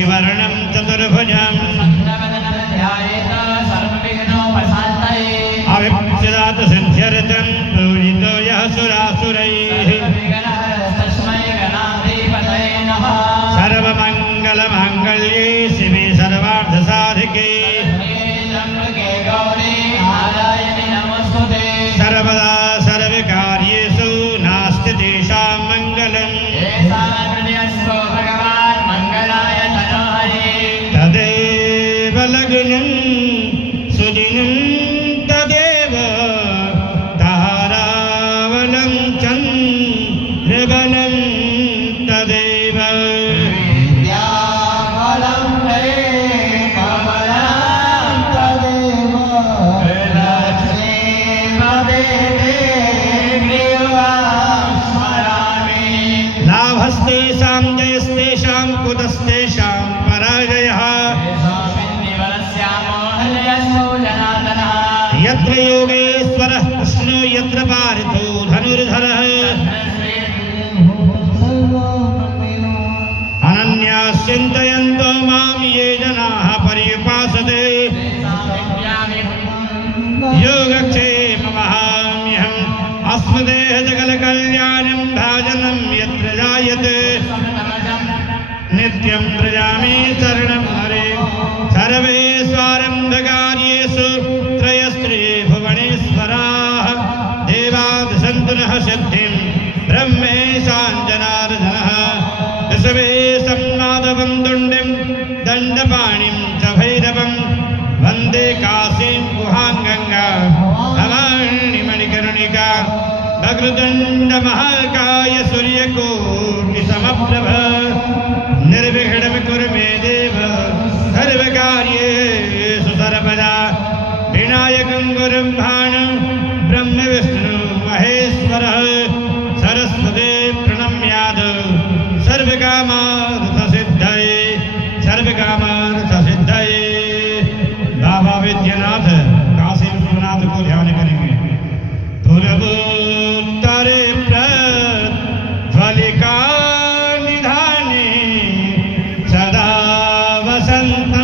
शशिवर्णं चतुर्भुजं अभिप्सिदात सिद्ध्यर्थं पूजितो यः सुरासुरैः सर्वमङ्गलमाङ्गल्ये शिवे सर्वार्थसाधिके सर्वदा सर्वकार्येषु नास्ति तेषां मङ्गलम् तदेव लग्नं सुदिनं तदेव तारावलं चन्द्रबलं तदेव लाभस्तेषां जयस्तेषां कुतस्तेषां पराजयः यत्र योगेश्वरः कृष्णो यत्र पारितो धनुर्धरः अनन्याः चिन्तयन्तो मां ये जनाः पर्युपासते योगक्षेममहाम्यहम् अस्मदेहजगलकल्याणं भाजनं यत्र जायते नित्यं व्रजामि शरणं हरे सर्वेष्वारम्भकार्येषु त्रयस्त्रे भुवनेश्वराः देवादसन्तु नः सिद्धिं ब्रह्मेशाञ्जनार्दनः ऋषभेशं माधवं दुण्डिं दण्डपाणिं च भैरवं वन्दे काशीं गुहां गङ्गा भवानीमणिकर्णिका वक्रतुण्डमहाकाय सूर्यकोटिसमप्रभ निर्विघ्नं कुरु मे देव सर्वकार्येषु सर्वदा विनायकं गुरुं भाणं ब्रह्म विष्णु महेश्वरः सरस्वती प्रणम्याद सर्वकामार्थसिद्धये सर्वकामार्थसिद्धये। बाबा विद्यानाथ काशी विश्वनाथ को ध्यान करेंगे। पूर्वोत्तरे प्रज्वलिका निधाने सदा वसंत